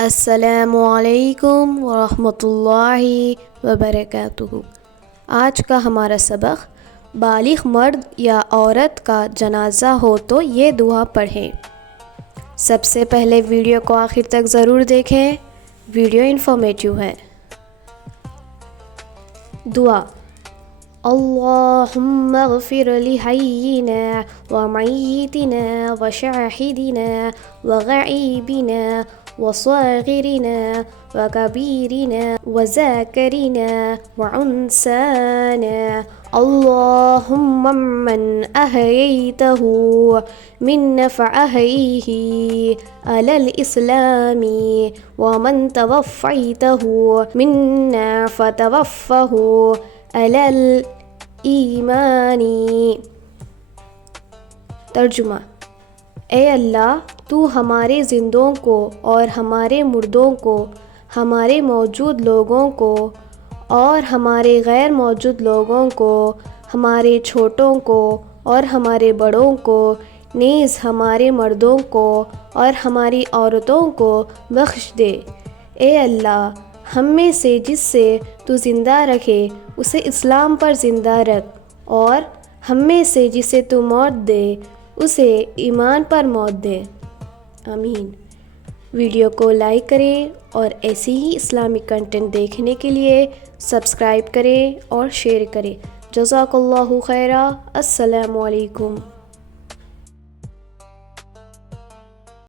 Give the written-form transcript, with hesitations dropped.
السلام علیکم ورحمۃ اللہ وبرکاتہ۔ آج کا ہمارا سبق بالغ مرد یا عورت کا جنازہ ہو تو یہ دعا پڑھیں۔ سب سے پہلے ویڈیو کو آخر تک ضرور دیکھیں، ویڈیو انفارمیٹیو ہے۔ دعا: اللہم اغفر لحینا ومیتنا وشاہدنا وغائبنا وصاغرنا وکبیرنا وذاکرنا وانثانا، اللہم من احییتہ منا فاحیہ علی الاسلام ومن توفیتہ منا فتوفہ علی الایمان۔ ترجمہ: اے اللہ، تو ہمارے زندوں کو اور ہمارے مردوں کو، ہمارے موجود لوگوں کو اور ہمارے غیر موجود لوگوں کو، ہمارے چھوٹوں کو اور ہمارے بڑوں کو، نیز ہمارے مردوں کو اور ہماری عورتوں کو بخش دے۔ اے اللہ، ہم میں سے جس سے تو زندہ رکھے اسے اسلام پر زندہ رکھ، اور ہم میں سے جسے تو موت دے اسے ایمان پر موت دے۔ آمین۔ ویڈیو کو لائک کریں اور ایسی ہی اسلامی کنٹینٹ دیکھنے کے لیے سبسکرائب کریں اور شیئر کریں۔ جزاک اللہ خیرا۔ السلام علیکم۔